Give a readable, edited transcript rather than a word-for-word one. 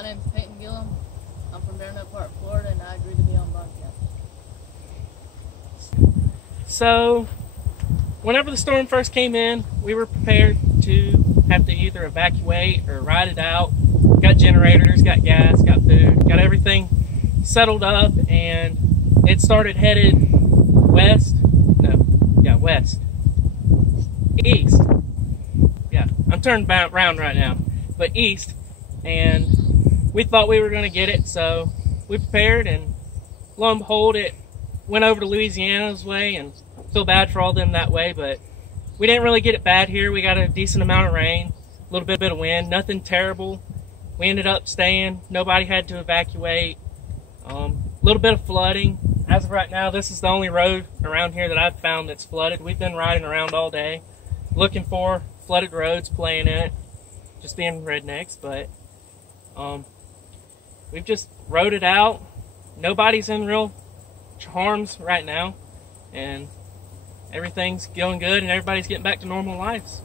My name is Peyton Gillum. I'm from Barrineau Park, Florida, and I agree to be on broadcast. So, whenever the storm first came in, we were prepared to have to either evacuate or ride it out. Got generators, got gas, got food, got everything settled up, and it started headed west. East. Yeah, I'm turning around right now, but east. And we thought we were going to get it, so we prepared, and lo and behold, it went over to Louisiana's way, and I feel bad for all them that way, but we didn't really get it bad here. We got a decent amount of rain, a little bit of wind, nothing terrible. We ended up staying. Nobody had to evacuate. A little bit of flooding. As of right now, this is the only road around here that I've found that's flooded. We've been riding around all day looking for flooded roads, playing in it, just being rednecks, but we've just rode it out. Nobody's in real harms right now, and everything's going good, and everybody's getting back to normal lives.